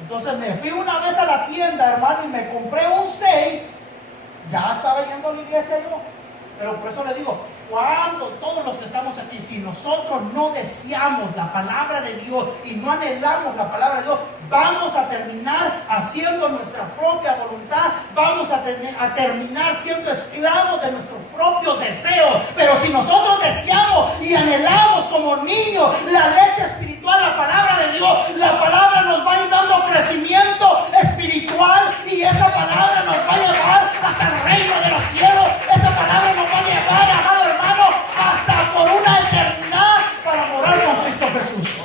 Entonces me fui una vez a la tienda, hermano, y me compré un 6. Ya estaba yendo a la iglesia yo. Pero por eso le digo, cuando todos los que estamos aquí, si nosotros no deseamos la palabra de Dios y no anhelamos la palabra de Dios, vamos a terminar haciendo nuestra propia voluntad, vamos a terminar siendo esclavos de nuestros propios deseos. Pero si nosotros deseamos y anhelamos como niños la leche espiritual, la palabra de Dios, la palabra nos va a ir dando crecimiento espiritual, y esa palabra nos va a llevar hasta el reino de los cielos. Esa palabra nos va a llevar, amado hermano, hasta por una eternidad para morar con Cristo Jesús.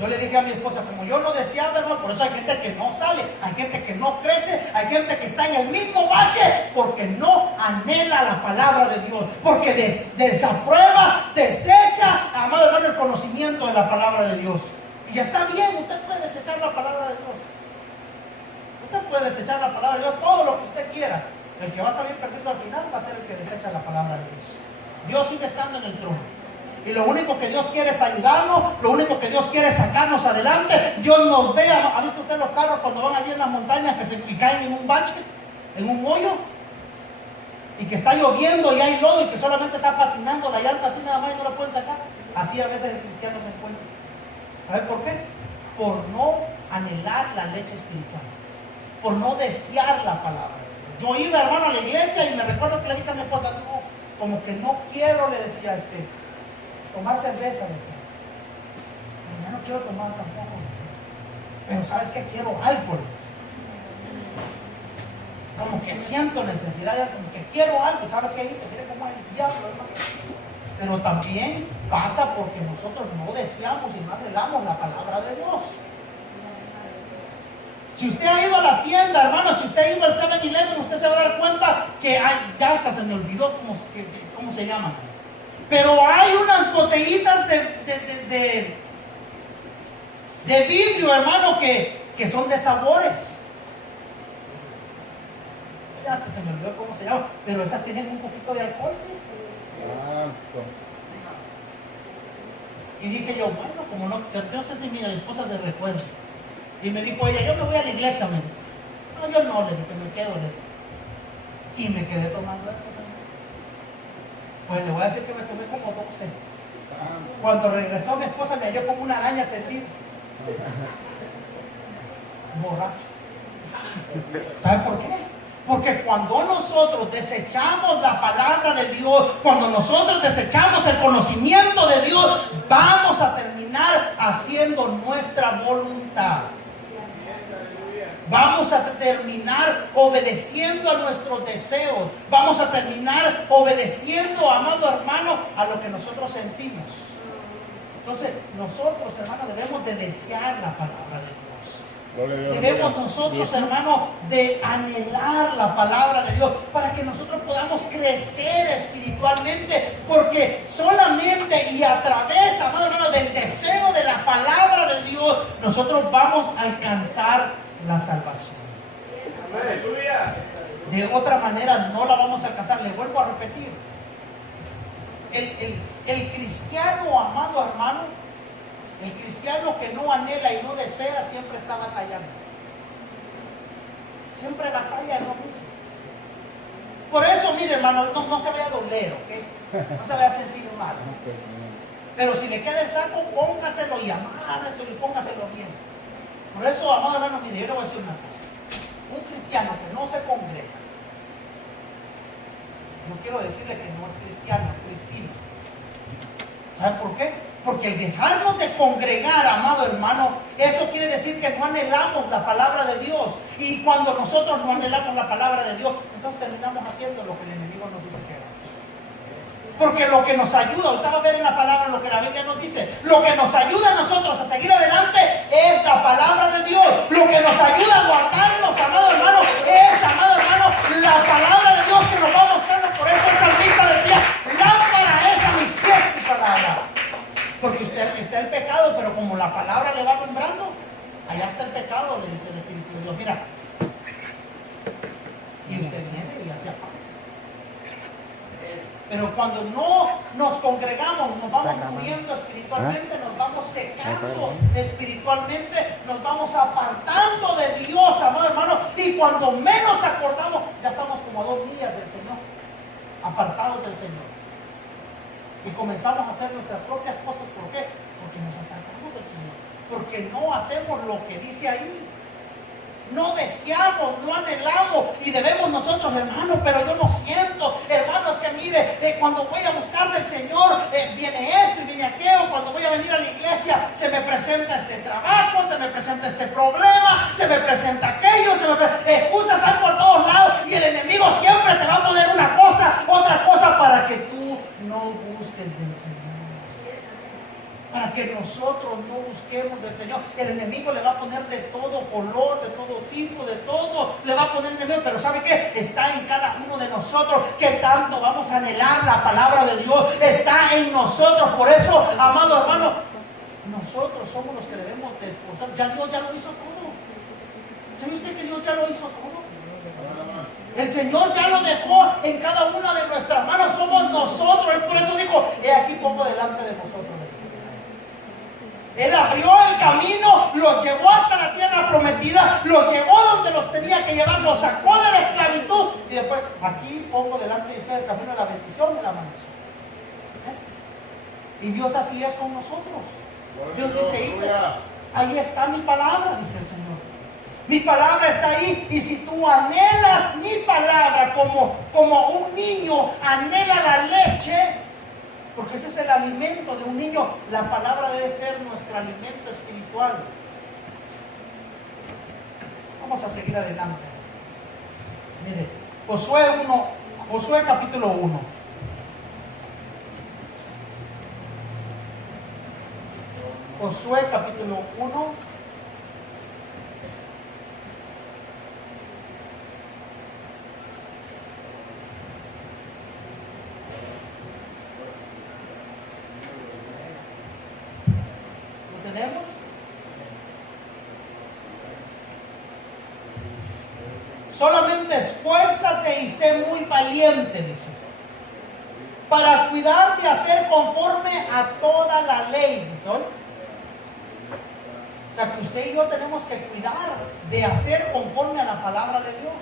Yo le dije a mi esposa, como yo no deseaba, hermano, por eso hay gente que no sale, hay gente que no crece, hay gente que está en el mismo bache porque no anhela la palabra de Dios, porque desaprueba, desecha, amado hermano, el conocimiento de la palabra de Dios. Y ya está bien, usted puede desechar la palabra de Dios. Usted puede desechar la palabra de Dios todo lo que usted quiera. El que va a salir perdiendo al final va a ser el que desecha la palabra de Dios. Dios sigue estando en el trono. Y lo único que Dios quiere es ayudarnos, lo único que Dios quiere es sacarnos adelante. Dios nos ve. ¿Ha visto usted los carros cuando van allí en las montañas y caen en un bache, en un hoyo? Y que está lloviendo y hay lodo y que solamente está patinando la llanta así nada más y no la pueden sacar. Así a veces el cristiano se encuentra. ¿Sabe por qué? Por no anhelar la leche espiritual, por no desear la palabra. Yo iba, hermano, a la iglesia y me recuerdo que le dije a mi esposa, no, como que no quiero, le decía, tomar cerveza, le decía. Ya no quiero tomar tampoco, le decía. Pero ¿sabes qué? Quiero algo, le decía. Como que siento necesidad, como que quiero algo. ¿Sabe qué dice? Mire cómo es el diablo, hermano. Pero también pasa porque nosotros no deseamos y no anhelamos la palabra de Dios. Si usted ha ido a la tienda, hermano, si usted ha ido al 7-Eleven, usted se va a dar cuenta que ya hasta se me olvidó cómo se llaman. Pero hay unas botellitas de vidrio, hermano, que son de sabores. Ya hasta se me olvidó cómo se llaman, pero esas tienen un poquito de alcohol. Y dije yo, bueno, como no sé si mi esposa se recuerda. Y me dijo ella, yo me voy a la iglesia, me dijo. No, yo no, le dije, me quedo, le dije. Y me quedé tomando eso, ¿no? Pues le voy a decir que me tomé como 12. Cuando regresó mi esposa me halló como una araña tendida. Borracho. ¿Sabe por qué? Porque cuando nosotros desechamos la palabra de Dios, cuando nosotros desechamos el conocimiento de Dios, vamos a terminar haciendo nuestra voluntad. Vamos a terminar obedeciendo a nuestros deseos. Vamos a terminar obedeciendo, amado hermano, a lo que nosotros sentimos. Entonces, nosotros, hermanos, debemos de desear la palabra de Dios. Debemos nosotros, hermanos, de anhelar la palabra de Dios para que nosotros podamos crecer espiritualmente, porque solamente y a través, amado hermano, del deseo de la palabra de Dios, nosotros vamos a alcanzar la salvación. De otra manera no la vamos a alcanzar. Le vuelvo a repetir, el cristiano, amado hermano, el cristiano que no anhela y no desea, siempre está batallando. Siempre batalla en lo mismo. Por eso, mire, hermano, no se vaya a doler, ¿ok? No se vaya a sentir mal. Pero si le queda el saco, póngaselo y amárreselo y póngaselo bien. Por eso, amado hermano, mire, yo le voy a decir una cosa. Un cristiano que no se congrega, yo quiero decirle que no es cristiano, es cristino. ¿Sabe por qué? Porque el dejarnos de congregar, amado hermano, eso quiere decir que no anhelamos la palabra de Dios. Y cuando nosotros no anhelamos la palabra de Dios, entonces terminamos haciendo lo que el enemigo nos dice que hagamos. Porque lo que nos ayuda, ahorita va a ver en la palabra lo que la Biblia nos dice, lo que nos ayuda a nosotros a seguir adelante es la palabra de Dios. Lo que nos ayuda a guardarnos, amado hermano, es, amado hermano, la palabra de Dios que nos va mostrando. Por eso el salmista decía, lámpara es a mis pies tu palabra. Porque usted está en pecado, pero como la palabra le va nombrando, allá está el pecado, le dice el Espíritu de Dios. Mira, y usted viene y hace apaga. Pero cuando no nos congregamos, nos vamos muriendo espiritualmente, nos vamos secando espiritualmente, nos vamos apartando de Dios, amado hermano, y cuando menos acordamos, ya estamos como a 2 días del Señor, apartados del Señor. Y comenzamos a hacer nuestras propias cosas. ¿Por qué? Porque nos apartamos del Señor. Porque no hacemos lo que dice ahí. No deseamos, no anhelamos. Y debemos nosotros, hermanos, pero yo no siento. Hermanos, que mire, cuando voy a buscar del Señor, viene esto y viene aquello. Cuando voy a venir a la iglesia, se me presenta este trabajo, se me presenta este problema, se me presenta aquello, excusas hay por todos lados. Y el enemigo siempre te va a poner una cosa, otra cosa, para que tú no busques del Señor. Para que nosotros no busquemos del Señor. El enemigo le va a poner de todo color, de todo tipo, de todo. Le va a poner enemigo, pero ¿sabe qué? Está en cada uno de nosotros. Que tanto vamos a anhelar la palabra de Dios. Está en nosotros. Por eso, amado hermano, nosotros somos los que debemos de esforzar. Ya Dios ya lo hizo todo. ¿Sabe usted que Dios ya lo hizo todo? El Señor ya lo dejó en cada una de nuestras manos. Somos nosotros. Él por eso dijo: he aquí pongo delante de vosotros. Él abrió el camino, los llevó hasta la tierra prometida, los llevó donde los tenía que llevar, los sacó de la esclavitud. Y después, aquí pongo delante de ustedes el camino de la bendición y la maldición. Y Dios así es con nosotros. Dios dice: hijo, ahí está mi palabra, dice el Señor. Mi palabra está ahí. Y si tú anhelas mi palabra como un niño anhela la leche, porque ese es el alimento de un niño, la palabra debe ser nuestro alimento espiritual. Vamos a seguir adelante. Mire, Josué capítulo 1. Josué capítulo 1. ¿Tenemos? Solamente esfuérzate y sé muy valiente, dice, para cuidar de hacer conforme a toda la ley, dice hoy. O sea que usted y yo tenemos que cuidar de hacer conforme a la palabra de Dios.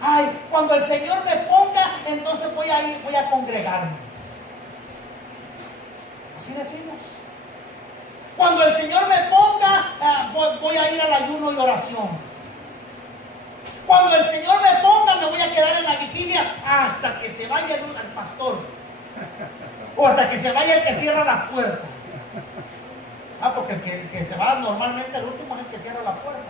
Ay, cuando el Señor me ponga, entonces voy a congregarme. Así decimos. Cuando el Señor me ponga, voy a ir al ayuno y oración. Cuando el Señor me ponga, me voy a quedar en la vigilia hasta que se vaya al pastor. O hasta que se vaya el que cierra la puerta. Porque el que se va normalmente, el último es el que cierra la puerta.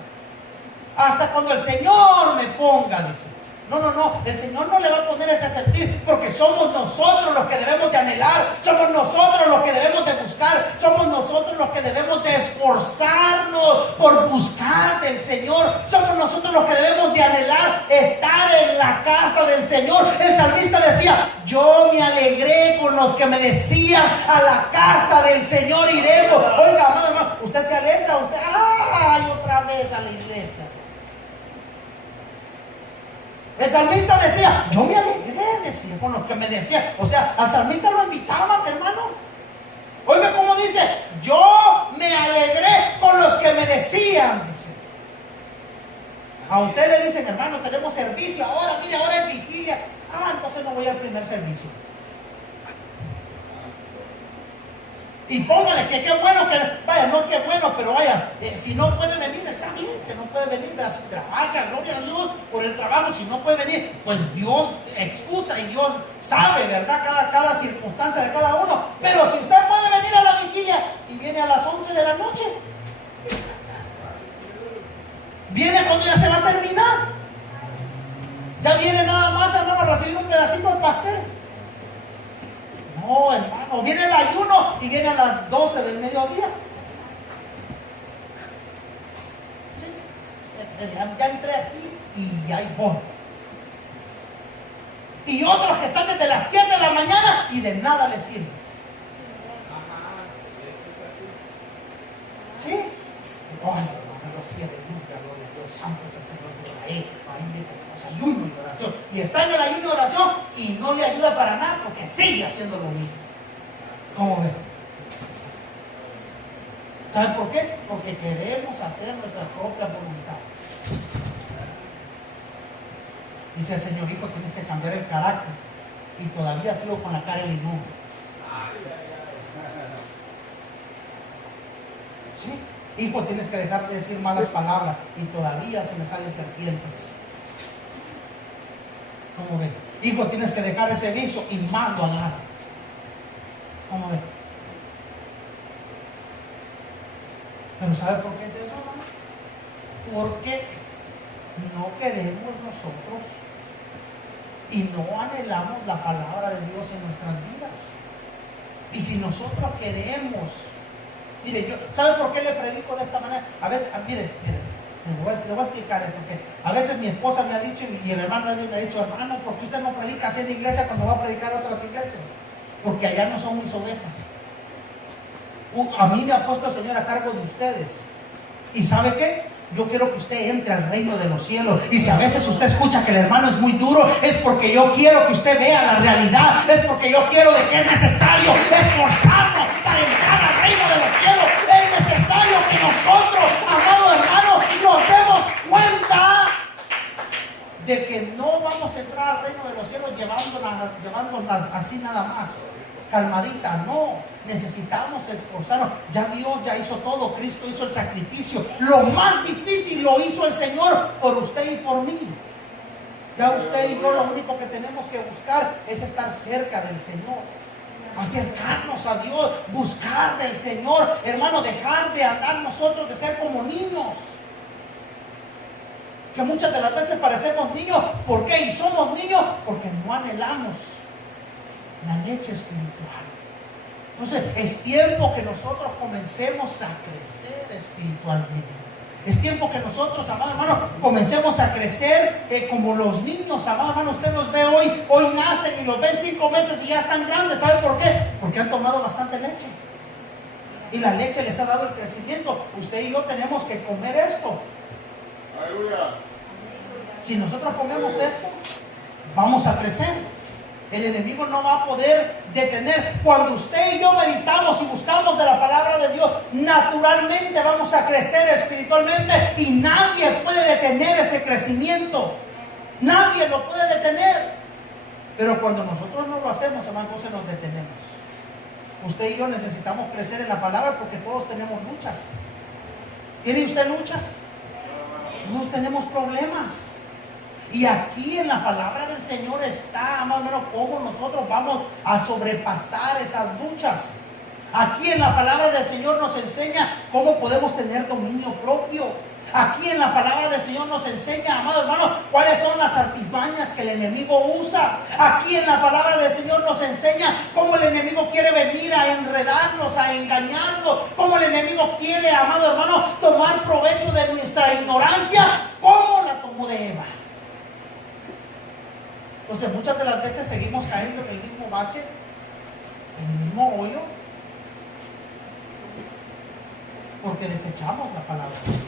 Hasta cuando el Señor me ponga, dice. No, el Señor no le va a poner ese sentir, porque somos nosotros los que debemos de anhelar, somos nosotros los que debemos de buscar, somos nosotros los que debemos de esforzarnos por buscar del Señor, somos nosotros los que debemos de anhelar estar en la casa del Señor. El salmista decía: yo me alegré con los que me decían, a la casa del Señor iremos. Oiga, amado hermano, usted se alegra, usted, ay, otra vez a la iglesia. El salmista decía: yo me alegré, decía, con los que me decían. O sea, al salmista lo invitaban, hermano. Oiga cómo dice: yo me alegré con los que me decían, dice. A usted le dicen: hermano, tenemos servicio ahora, mire, ahora es vigilia. Entonces no voy al primer servicio, dice. Y póngale que qué bueno que vaya, no qué bueno, pero vaya, si no puede venir, está bien, que no puede venir, si trabaja, gloria a Dios por el trabajo. Si no puede venir, pues Dios excusa y Dios sabe, ¿verdad? Cada circunstancia de cada uno. Pero si usted puede venir a la vigilia y viene a las 11 de la noche, viene cuando ya se va a terminar, ya viene nada más, hermano, a recibir un pedacito de pastel. No, hermano, viene el ayuno y viene a las 12 del mediodía. ¿Sí? Ya entré aquí y ya hay bono. Y otros que están desde las 7 de la mañana y de nada les sirve. ¿Sí? Ay, hermano, los 7 nunca, gloria a Dios, santo es el Señor de Israel. Ayuno y oración, y está en el ayuno y oración y no le ayuda para nada, porque sigue haciendo lo mismo. ¿Cómo ven? ¿Saben por qué? Porque queremos hacer nuestras propias voluntades. Dice el Señor, hijo, tienes que cambiar el carácter. Y todavía sigo con la cara de limón. ¿Sí? Hijo, tienes que dejar de decir malas palabras. Y todavía se me salen serpientes. ¿Cómo ven? Hijo, tienes que dejar ese vicio y mando a nada. ¿Cómo ven? Pero ¿sabe por qué es eso, hermano? Porque no queremos nosotros y no anhelamos la palabra de Dios en nuestras vidas. Y si nosotros queremos, mire, ¿sabe por qué le predico de esta manera? A veces, mire, le voy a explicar esto, porque a veces mi esposa me ha dicho y el hermano me ha dicho, hermano, ¿por qué usted no predica así en la iglesia cuando va a predicar a otras iglesias? Porque allá no son mis ovejas. A mí me ha puesto el Señor a cargo de ustedes. ¿Y sabe qué? Yo quiero que usted entre al reino de los cielos. Y si a veces usted escucha que el hermano es muy duro, es porque yo quiero que usted vea la realidad. Es porque yo quiero de que es necesario esforzarnos para entrar al reino de los cielos. Es necesario que nosotros, amados hermanos, nos demos cuenta de que no vamos a entrar al reino de los cielos llevándolas así nada más, calmadita. No, necesitamos esforzarnos. Ya Dios ya hizo todo. Cristo hizo el sacrificio. Lo más difícil lo hizo el Señor por usted y por mí. Ya usted y yo lo único que tenemos que buscar es estar cerca del Señor, acercarnos a Dios, buscar del Señor, hermano, dejar de andar nosotros de ser como niños, que muchas de las veces parecemos niños. ¿Por qué? Y somos niños porque no anhelamos la leche espiritual. Entonces es tiempo que nosotros comencemos a crecer espiritualmente. Es tiempo que nosotros, amados hermanos, comencemos a crecer como los niños, amados hermanos. Usted los ve hoy nacen y los ven 5 meses y ya están grandes. ¿Sabe por qué? Porque han tomado bastante leche. Y la leche les ha dado el crecimiento. Usted y yo tenemos que comer esto. Aleluya. Si nosotros comemos esto, vamos a crecer. El enemigo no va a poder detener. Cuando usted y yo meditamos y buscamos de la palabra de Dios, naturalmente vamos a crecer espiritualmente y nadie puede detener ese crecimiento. Nadie lo puede detener. Pero cuando nosotros no lo hacemos, hermano, entonces nos detenemos. Usted y yo necesitamos crecer en la palabra porque todos tenemos luchas. ¿Tiene usted luchas? Todos tenemos problemas. Y aquí en la palabra del Señor está, más o menos, cómo nosotros vamos a sobrepasar esas luchas. Aquí en la palabra del Señor nos enseña cómo podemos tener dominio propio. Aquí en la palabra del Señor nos enseña, amados hermanos, cuáles son las artimañas que el enemigo usa. Aquí en la palabra del Señor nos enseña cómo el enemigo quiere venir a enredarnos, a engañarnos. Cómo el enemigo quiere, amados hermanos, tomar provecho de nuestra ignorancia, como la tomó de Eva. Entonces muchas de las veces seguimos cayendo en el mismo bache, en el mismo hoyo, porque desechamos la palabra de Dios.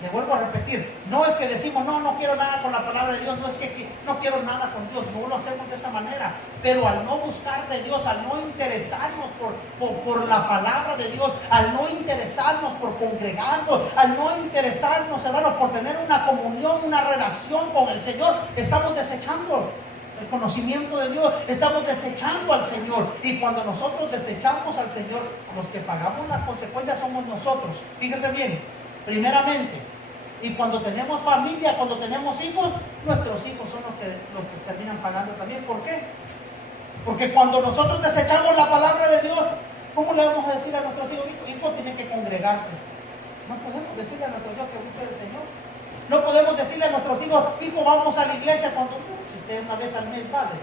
Le vuelvo a repetir, no es que decimos, no quiero nada con la palabra de Dios, no es que no quiero nada con Dios, no lo hacemos de esa manera. Pero al no buscar de Dios, al no interesarnos por la palabra de Dios, al no interesarnos por congregarnos, al no interesarnos, hermanos, por tener una comunión, una relación con el Señor, estamos desechando el conocimiento de Dios, estamos desechando al Señor. Y cuando nosotros desechamos al Señor, los que pagamos las consecuencias somos nosotros. Fíjese bien, primeramente. Y cuando tenemos familia, cuando tenemos hijos, nuestros hijos son los que terminan pagando también. ¿Por qué? Porque cuando nosotros desechamos la palabra de Dios, ¿cómo le vamos a decir a nuestros hijos? Hijos tienen que congregarse. No podemos decirle a nuestros hijos que busque el Señor. No podemos decirle a nuestros hijos, hijo, vamos a la iglesia cuando si usted una vez al mes vale.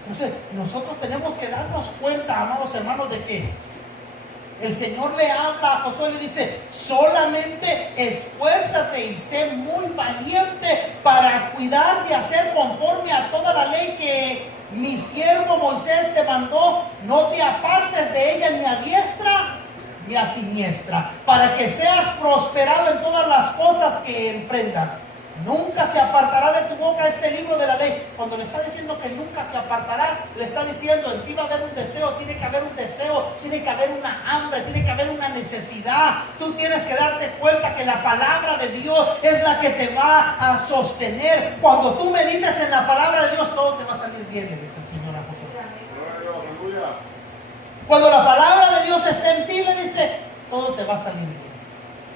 Entonces, nosotros tenemos que darnos cuenta, amados hermanos, de que el Señor le habla a Josué y le dice, solamente esfuérzate y sé muy valiente para cuidar de hacer conforme a toda la ley que mi siervo Moisés te mandó. No te apartes de ella ni a diestra ni a siniestra, para que seas prosperado en todas las cosas que emprendas. Nunca se apartará de tu boca este libro de la ley. Cuando le está diciendo que nunca se apartará, le está diciendo, en ti va a haber un deseo, tiene que haber un deseo, tiene que haber una hambre, tiene que haber una necesidad. Tú tienes que darte cuenta que la palabra de Dios es la que te va a sostener. Cuando tú medites en la palabra de Dios, todo te va a salir bien, le dice el Señor a Josué. Cuando la palabra de Dios esté en ti, le dice, todo te va a salir bien.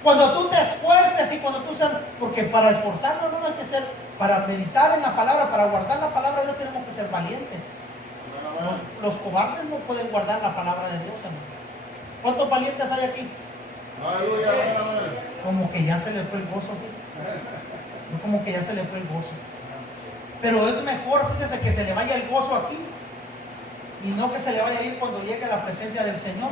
Cuando tú te esfuerces y cuando tú seas, porque para esforzarnos no hay que ser, para meditar en la palabra, para guardar la palabra de Dios tenemos que ser valientes. Los cobardes no pueden guardar la palabra de Dios, hermano. ¿Cuántos valientes hay aquí? Como que ya se le fue el gozo. Como que ya se le fue el gozo. Pero es mejor, fíjese, que se le vaya el gozo aquí y no que se le vaya a ir cuando llegue a la presencia del Señor.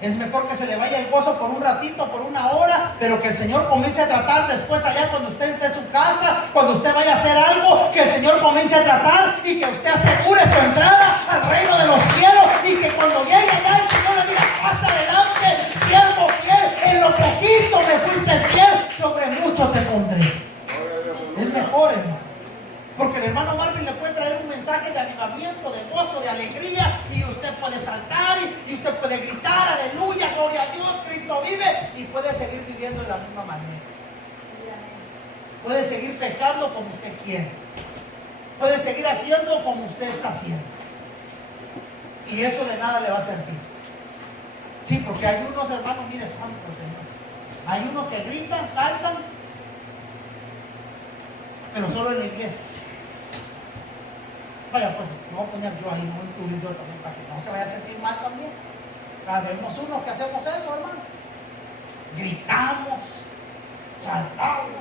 Es mejor que se le vaya el gozo por un ratito, por una hora, pero que el Señor comience a tratar después allá cuando usted esté en su casa, cuando usted vaya a hacer algo, que el Señor comience a tratar y que usted asegure su entrada al reino de los cielos y que cuando llegue allá el Señor le diga, pasa adelante, siervo fiel, en lo poquito me fuiste fiel, sobre mucho te pondré. Es mejor, hermano. Porque el hermano Marvin le puede traer un mensaje de avivamiento, de gozo, de alegría, y usted puede saltar y usted puede gritar, aleluya, gloria a Dios, Cristo vive, y puede seguir viviendo de la misma manera. Puede seguir pecando como usted quiere. Puede seguir haciendo como usted está haciendo. Y eso de nada le va a servir. Sí, porque hay unos hermanos, mire, santos, Señor. Hay unos que gritan, saltan, pero solo en la iglesia. Vaya, pues me voy a poner yo ahí, no voy a incluir yo también para que no se vaya a sentir mal también. Vemos unos que hacemos eso, hermano. Gritamos, saltamos.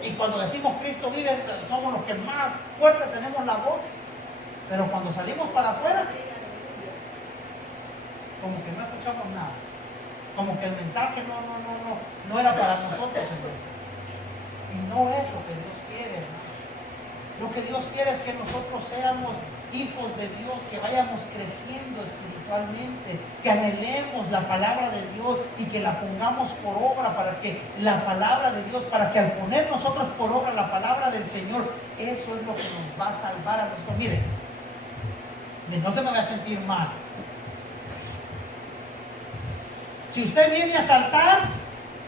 Y cuando decimos Cristo vive, somos los que más fuerte tenemos la voz. Pero cuando salimos para afuera, como que no escuchamos nada. Como que el mensaje no era para nosotros, Señor. Y no es lo que Dios quiere, hermano. Lo que Dios quiere es que nosotros seamos hijos de Dios, que vayamos creciendo espiritualmente, que anhelemos la palabra de Dios y que la pongamos por obra, para que la palabra de Dios, para que al poner nosotros por obra la palabra del Señor, eso es lo que nos va a salvar a nosotros. Mire, no se me va a sentir mal. Si usted viene a saltar,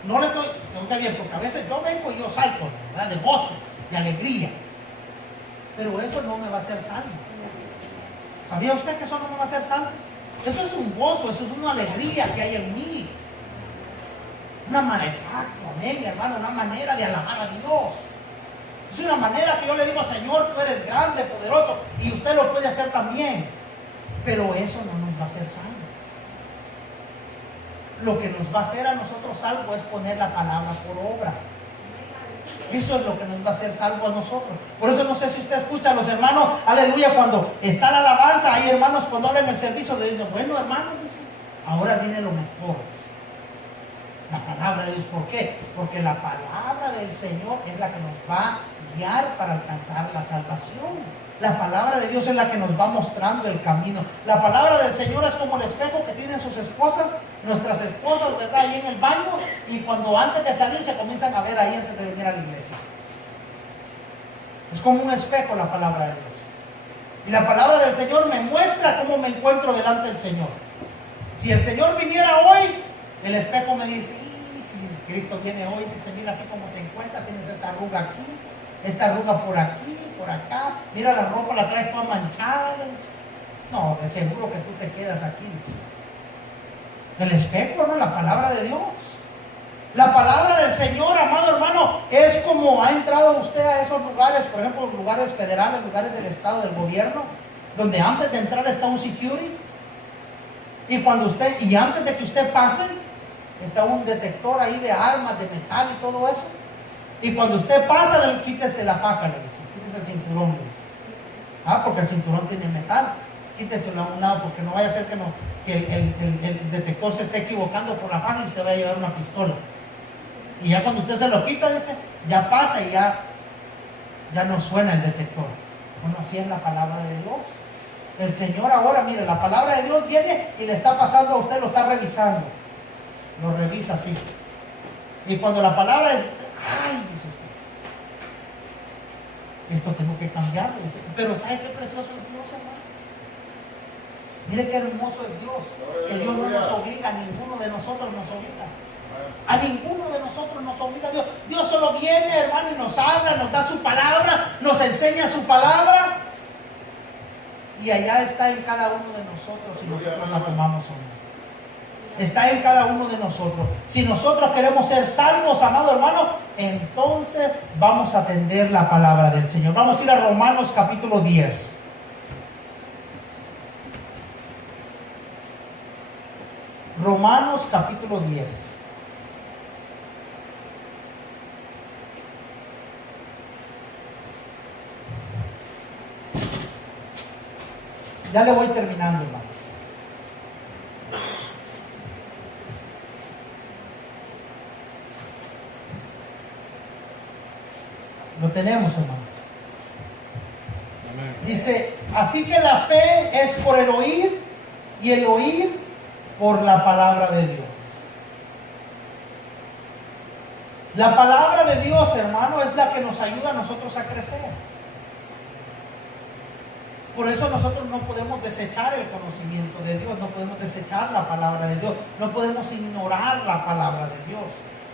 no le estoy, oiga bien, porque a veces yo vengo y yo salto, ¿verdad? De gozo, de alegría. Pero eso no me va a hacer salvo. ¿Sabía usted que eso no me va a hacer salvo? Eso es un gozo, eso es una alegría que hay en mí. Una exacto, amén, hermano, una manera de alabar a Dios. Es una manera que yo le digo, Señor, tú eres grande, poderoso, y usted lo puede hacer también. Pero eso no nos va a hacer salvo. Lo que nos va a hacer a nosotros salvo es poner la palabra por obra. Eso es lo que nos va a hacer salvo a nosotros. Por eso no sé si usted escucha a los hermanos, aleluya, cuando está la alabanza, hay hermanos cuando hablan el servicio de Dios, bueno, hermano, dice, ahora viene lo mejor, dice, la palabra de Dios. ¿Por qué? Porque la palabra del Señor es la que nos va a guiar para alcanzar la salvación. La palabra de Dios es la que nos va mostrando el camino. La palabra del Señor es como el espejo que tienen sus esposas, nuestras esposas, ¿verdad? Ahí en el baño, y cuando antes de salir se comienzan a ver ahí antes de venir a la iglesia. Es como un espejo la palabra de Dios. Y la palabra del Señor me muestra cómo me encuentro delante del Señor. Si el Señor viniera hoy, el espejo me dice, si Cristo viene hoy, dice, mira así como te encuentras, tienes esta arruga aquí, esta arruga por aquí, por acá, mira la ropa la traes toda manchada. No, de seguro que tú te quedas aquí, dice. El espejo, ¿no? La palabra de Dios. La palabra del Señor, amado hermano, es como ha entrado usted a esos lugares, por ejemplo, lugares federales, lugares del Estado, del gobierno, donde antes de entrar está un security, y antes de que usted pase, está un detector ahí de armas, de metal y todo eso. Y cuando usted pasa, quítese la faja, le dice, quítese el cinturón, le dice. Porque el cinturón tiene metal, quíteselo a un lado, porque no vaya a ser que el detector se esté equivocando por la faja y usted va a llevar una pistola. Y ya cuando usted se lo quita, dice, ya pasa y ya no suena el detector. Bueno, así es la palabra de Dios. El Señor ahora, mire, la palabra de Dios viene y le está pasando a usted, lo está revisando. Lo revisa así. Y cuando la palabra es, ay, dice usted, esto tengo que cambiarlo. Pero ¿sabe qué precioso es Dios, hermano? Mire qué hermoso es Dios, que Dios no nos obliga, a ninguno de nosotros nos obliga. A ninguno de nosotros nos obliga Dios. Dios solo viene, hermano, y nos habla, nos da su palabra, nos enseña su palabra. Y allá está en cada uno de nosotros si nosotros la tomamos o no. Está en cada uno de nosotros. Si nosotros queremos ser salvos, amado hermano, entonces vamos a atender la palabra del Señor. Vamos a ir a Romanos capítulo 10. Romanos capítulo 10. Ya le voy terminando, hermano. Lo tenemos, hermano. Dice, así que la fe es por el oír y el oír por la palabra de Dios. La palabra de Dios, hermano, es la que nos ayuda a nosotros a crecer. Por eso nosotros no podemos desechar el conocimiento de Dios, no podemos desechar la palabra de Dios, no podemos ignorar la palabra de Dios.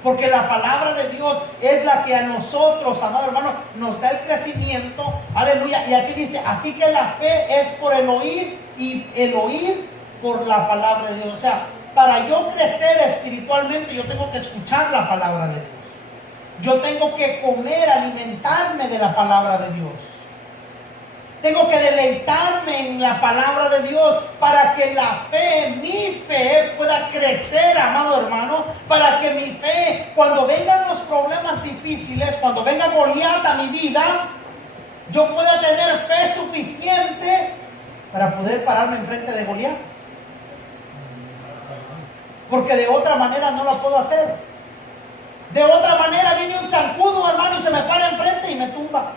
Porque la palabra de Dios es la que a nosotros, amado hermano, nos da el crecimiento. Aleluya. Y aquí dice, así que la fe es por el oír y el oír por la palabra de Dios. O sea, para yo crecer espiritualmente, yo tengo que escuchar la palabra de Dios. Yo tengo que comer, alimentarme de la palabra de Dios. Tengo que deleitarme en la palabra de Dios para que la fe, mi fe, pueda crecer, amado hermano. Para que mi fe, cuando vengan los problemas difíciles, cuando venga Goliat a mi vida, yo pueda tener fe suficiente para poder pararme enfrente de Goliat. Porque de otra manera no lo puedo hacer. De otra manera viene un zancudo, hermano, y se me para enfrente y me tumba.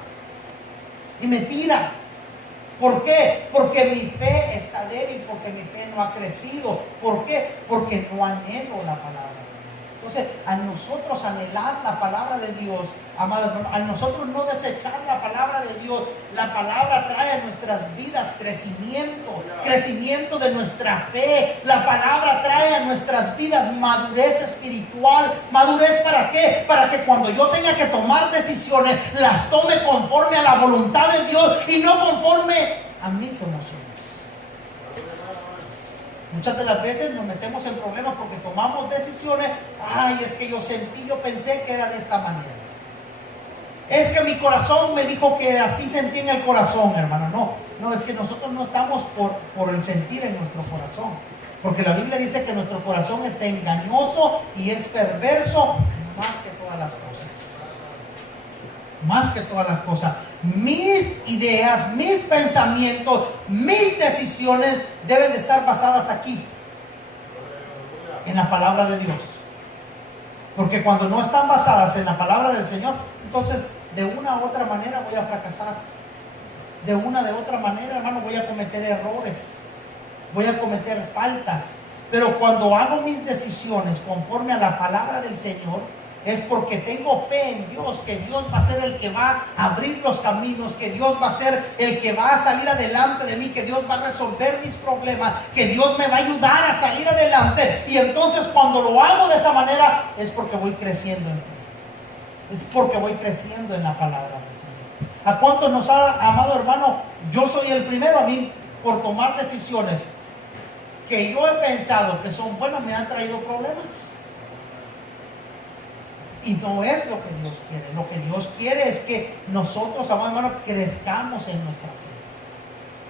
Y me tira. ¿Por qué? Porque mi fe está débil, porque mi fe no ha crecido. ¿Por qué? Porque no anhelo la palabra. Entonces, al nosotros anhelar la palabra de Dios, amado hermano, al nosotros no desechar la palabra de Dios, la palabra trae a nuestras vidas crecimiento de nuestra fe. La palabra trae a nuestras vidas madurez espiritual. ¿Madurez para qué? Para que cuando yo tenga que tomar decisiones, las tome conforme a la voluntad de Dios y no conforme a mis emociones. Muchas de las veces nos metemos en problemas porque tomamos decisiones. Ay, es que yo pensé que era de esta manera. Es que mi corazón me dijo que así sentí en el corazón, hermano. No, es que nosotros no estamos por el sentir en nuestro corazón. Porque la Biblia dice que nuestro corazón es engañoso y es perverso más que todas las cosas. Más que todas las cosas. Mis ideas, mis pensamientos, mis decisiones deben de estar basadas aquí, en la palabra de Dios. Porque cuando no están basadas en la palabra del Señor, entonces de una u otra manera voy a fracasar. De una de otra manera, hermano, voy a cometer errores, voy a cometer faltas. Pero cuando hago mis decisiones conforme a la palabra del Señor, es porque tengo fe en Dios, que Dios va a ser el que va a abrir los caminos, que Dios va a ser el que va a salir adelante de mí, que Dios va a resolver mis problemas, que Dios me va a ayudar a salir adelante. Y entonces cuando lo hago de esa manera, es porque voy creciendo en fe. Es porque voy creciendo en la palabra del Señor. ¿A cuántos nos ha, amado hermano? Yo soy el primero, a mí, por tomar decisiones que yo he pensado que son buenas, me han traído problemas. Y no es lo que Dios quiere. Lo que Dios quiere es que nosotros, amado hermano, crezcamos en nuestra fe.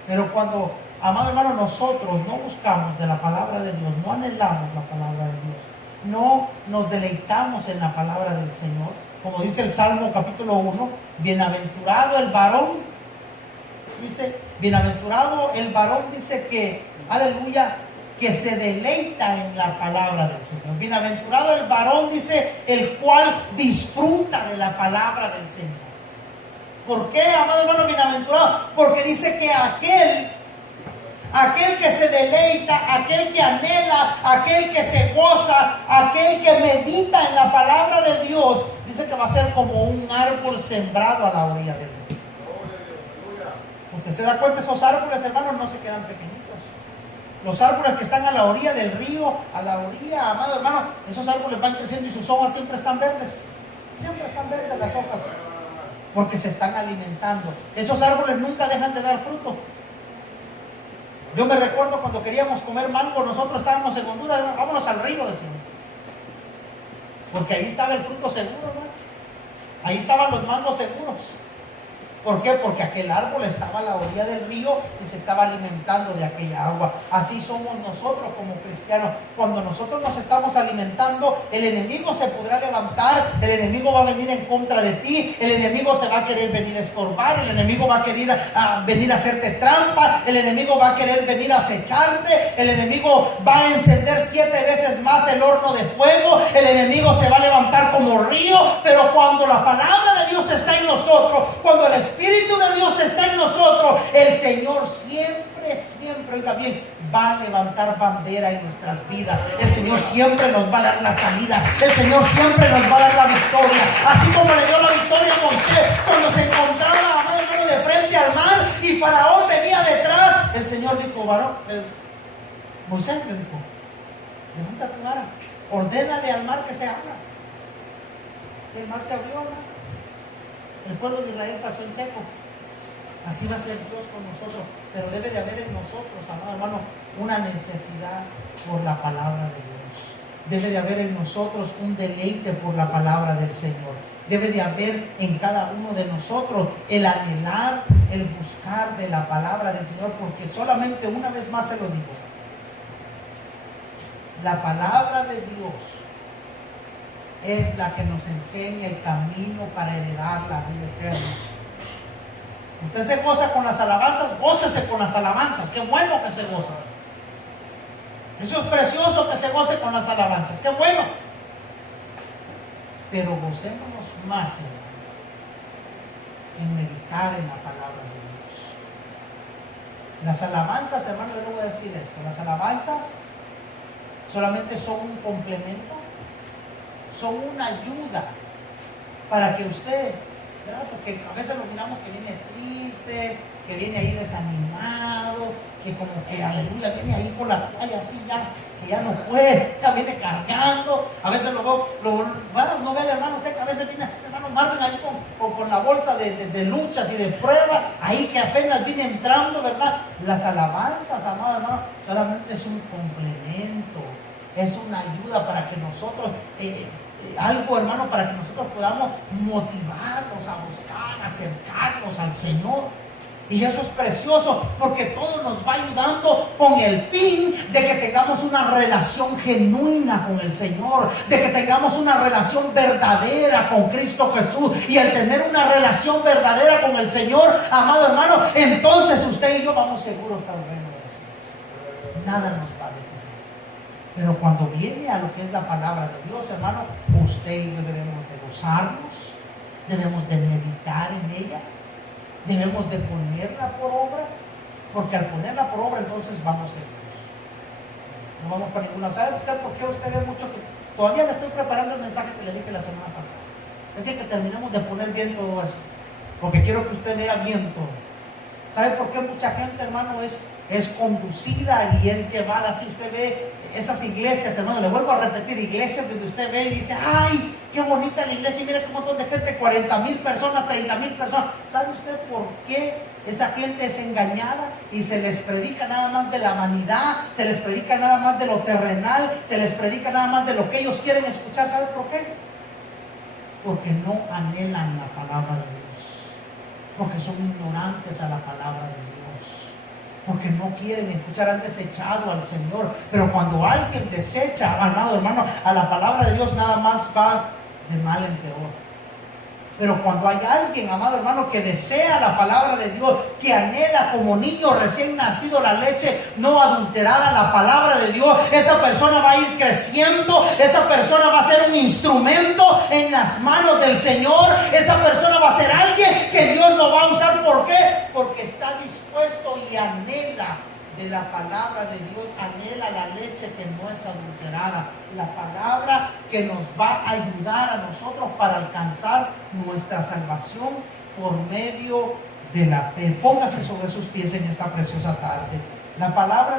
Pero cuando, amado hermano, nosotros no buscamos de la palabra de Dios, no anhelamos la palabra de Dios, no nos deleitamos en la palabra del Señor, como dice el Salmo capítulo 1, bienaventurado el varón, dice, bienaventurado el varón, dice que, aleluya, que se deleita en la palabra del Señor. Bienaventurado el varón, dice, el cual disfruta de la palabra del Señor. ¿Por qué, amado hermano, bienaventurado? Porque dice que aquel que se deleita, aquel que anhela, aquel que se goza, aquel que medita en la palabra de Dios, dice que va a ser como un árbol sembrado a la orilla del río. Usted se da cuenta, esos árboles, hermanos, no se quedan pequeñitos. Los árboles que están a la orilla del río, a la orilla, amado hermano, esos árboles van creciendo y sus hojas siempre están verdes. Siempre están verdes las hojas, porque se están alimentando. Esos árboles nunca dejan de dar fruto. Yo me recuerdo cuando queríamos comer mango, nosotros estábamos en Honduras, vámonos al río, decíamos. Porque ahí estaba el fruto seguro, hermano. Ahí estaban los mangos seguros. ¿Por qué? Porque aquel árbol estaba a la orilla del río y se estaba alimentando de aquella agua. Así somos nosotros como cristianos. Cuando nosotros nos estamos alimentando, el enemigo se podrá levantar, el enemigo va a venir en contra de ti, el enemigo te va a querer venir a estorbar, el enemigo va a querer venir a hacerte trampa, el enemigo va a querer venir a acecharte, el enemigo va a encender 7 veces más el horno de fuego, el enemigo se va a levantar como río. Pero cuando la palabra de Dios está en nosotros, cuando el Espíritu de Dios está en nosotros, el Señor siempre, oiga bien, va a levantar bandera en nuestras vidas. El Señor siempre nos va a dar la salida. El Señor siempre nos va a dar la victoria. Así como le dio la victoria a Moisés cuando se encontraba, amado hermano, de frente al mar y Faraón venía detrás. El Señor dijo, Moisés le dijo, levanta tu vara, ordénale al mar que se abra. Y el mar se abrió, hermano. El pueblo de Israel pasó en seco. Así va a ser Dios con nosotros. Pero debe de haber en nosotros, amado hermano, una necesidad por la palabra de Dios. Debe de haber en nosotros un deleite por la palabra del Señor. Debe de haber en cada uno de nosotros el anhelar, el buscar de la palabra del Señor. Porque solamente una vez más se lo digo, la palabra de Dios es la que nos enseña el camino para heredar la vida eterna. Usted se goza con las alabanzas, gócese con las alabanzas. Qué bueno que se goza. Eso es precioso, que se goce con las alabanzas. Qué bueno. Pero gocémonos más, hermano, en meditar en la palabra de Dios. Las alabanzas, hermano, yo le voy a decir esto. Las alabanzas solamente son un complemento, son una ayuda para que usted, ¿verdad? Porque a veces lo miramos que viene triste, que viene ahí desanimado, que como que aleluya, viene ahí con la toalla así ya, que ya no puede, ya viene cargando. A veces bueno, no ve al hermano usted que a veces viene así, hermano Marvin, ahí con la bolsa de luchas y de pruebas, ahí que apenas viene entrando, ¿verdad? Las alabanzas, amado hermano, solamente es un complemento, es una ayuda para que nosotros algo, hermano, para que nosotros podamos motivarnos a buscar, acercarnos al Señor. Y eso es precioso, porque todo nos va ayudando con el fin de que tengamos una relación genuina con el Señor, de que tengamos una relación verdadera con Cristo Jesús. Y al tener una relación verdadera con el Señor, amado hermano, entonces usted y yo vamos seguros para el reino de Dios. Nada nos va a detener. Pero cuando viene a lo que es la palabra de Dios, hermano, usted y yo debemos de gozarnos, debemos de meditar en ella, debemos de ponerla por obra, porque al ponerla por obra entonces vamos seguros. No vamos para ninguna. ¿Sabe usted por qué usted ve mucho que todavía le estoy preparando el mensaje que le dije la semana pasada? Es que terminemos de poner bien todo esto, porque quiero que usted vea bien todo. ¿Sabe por qué mucha gente, hermano, es conducida y es llevada así? Usted ve esas iglesias, hermano, le vuelvo a repetir, iglesias donde usted ve y dice, ¡ay, qué bonita la iglesia! Y mire qué montón de gente, 40,000 personas, 30,000 personas. ¿Sabe usted por qué esa gente es engañada y se les predica nada más de la vanidad, se les predica nada más de lo terrenal, se les predica nada más de lo que ellos quieren escuchar? ¿Sabe por qué? Porque no anhelan la palabra de Dios, porque son ignorantes a la palabra de Dios, porque no quieren escuchar, han desechado al Señor. Pero cuando alguien desecha, amado hermano, a la palabra de Dios, nada más va de mal en peor. Pero cuando hay alguien, amado hermano, que desea la palabra de Dios, que anhela como niño recién nacido la leche no adulterada, la palabra de Dios, esa persona va a ir creciendo, esa persona va a ser un instrumento en las manos del Señor, esa persona va a ser alguien que Dios lo va a usar. ¿Por qué? Porque está dispuesto y anhela de la palabra de Dios, anhela la leche que no es adulterada, la palabra que nos va a ayudar a nosotros para alcanzar nuestra salvación por medio de la fe. Póngase sobre sus pies en esta preciosa tarde. La palabra